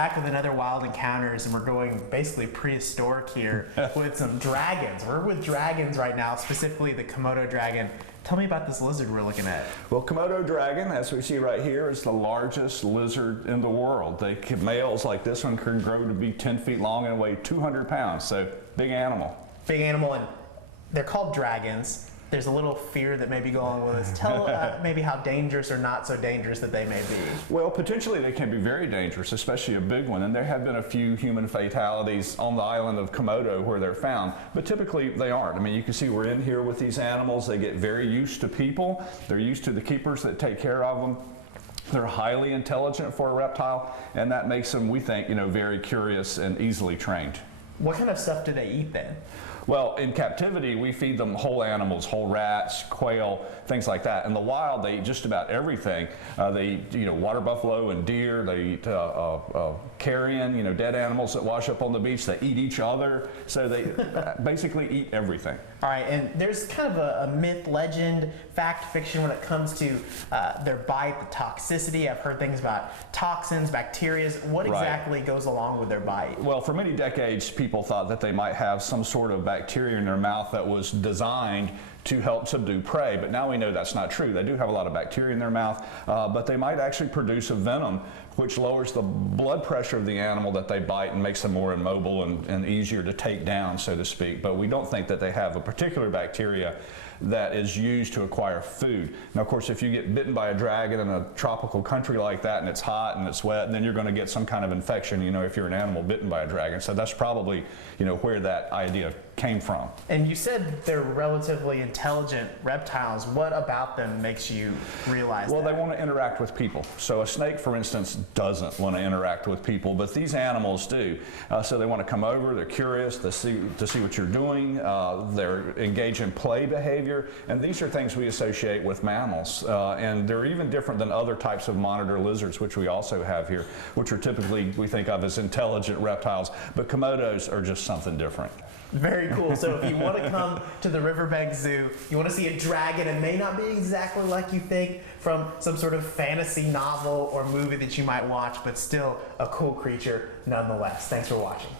back with another Wild Encounters, and we're going basically prehistoric here with some dragons. We're with dragons right now, specifically the Komodo dragon. Tell me about this lizard we're looking at. Well, Komodo dragon, as we see right here, is the largest lizard in the world. Males like this one can grow to be 10 feet long and weigh 200 pounds, so big animal. Big animal, and they're called dragons. There's a little fear that may be going with this. Tell maybe how dangerous or not so dangerous that they may be. Well, potentially they can be very dangerous, especially a big one. And there have been a few human fatalities on the island of Komodo where they're found, but typically they aren't. I mean, you can see we're in here with these animals. They get very used to people. They're used to the keepers that take care of them. They're highly intelligent for a reptile, and that makes them, we think, very curious and easily trained. What kind of stuff do they eat then? Well, in captivity, we feed them whole animals, whole rats, quail, things like that. In the wild, they eat just about everything. They eat, water buffalo and deer. They eat carrion, dead animals that wash up on the beach. They eat each other. So they basically eat everything. All right, and there's kind of a myth, legend, fact, fiction when it comes to their bite, the toxicity. I've heard things about toxins, bacteria. What exactly goes along with their bite? Well, for many decades, people thought that they might have some sort of bacteria in their mouth that was designed to help subdue prey, but now we know that's not true. They do have a lot of bacteria in their mouth, but they might actually produce a venom which lowers the blood pressure of the animal that they bite and makes them more immobile and easier to take down, so to speak. But we don't think that they have a particular bacteria that is used to acquire food. Now, of course, if you get bitten by a dragon in a tropical country like that and it's hot and it's wet, and then you're going to get some kind of infection, if you're an animal bitten by a dragon. So that's probably, where that idea came from. And you said they're relatively intelligent reptiles. What about them makes you realize that? Well, they want to interact with people. So a snake, for instance, doesn't want to interact with people, but these animals do. So they want to come over, they're curious to see what you're doing, they're engaged in play behavior, and these are things we associate with mammals. And they're even different than other types of monitor lizards, which we also have here, which are typically we think of as intelligent reptiles, but Komodos are just something different. Very cool. So if you want to come to the Riverbanks Zoo, you want to see a dragon, it may not be exactly like you think from some sort of fantasy novel or movie that you might watch, but still a cool creature nonetheless. Thanks for watching.